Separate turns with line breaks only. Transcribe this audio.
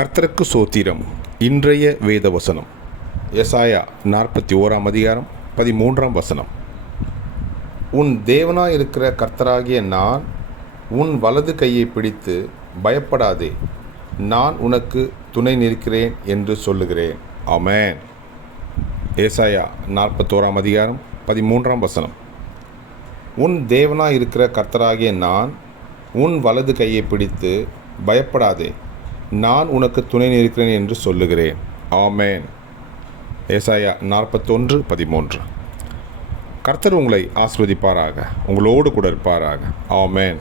கர்த்தருக்கு சோத்திரம் இன்றைய வேத வசனம் எசாயா நாற்பத்தி ஓராம் அதிகாரம் பதிமூன்றாம் வசனம். உன் தேவனாய் இருக்கிற கர்த்தராகிய நான் உன் வலது கையை பிடித்து பயப்படாதே நான் உனக்கு துணை நிற்கிறேன் என்று சொல்லுகிறேன். ஆமேன். ஏசாயா நாற்பத்தோராம் அதிகாரம் பதிமூன்றாம் வசனம். உன் தேவனாய் இருக்கிற கர்த்தராகிய நான் உன் வலது கையை பிடித்து பயப்படாதே நான் உனக்கு துணை நிற்கிறேன் என்று சொல்லுகிறேன். ஆமேன். ஏசாயா நாற்பத்தொன்று பதிமூன்று. கர்த்தர் உங்களை ஆஸ்வதிப்பாராக உங்களோடு கூட இருப்பாராக. ஆமேன்.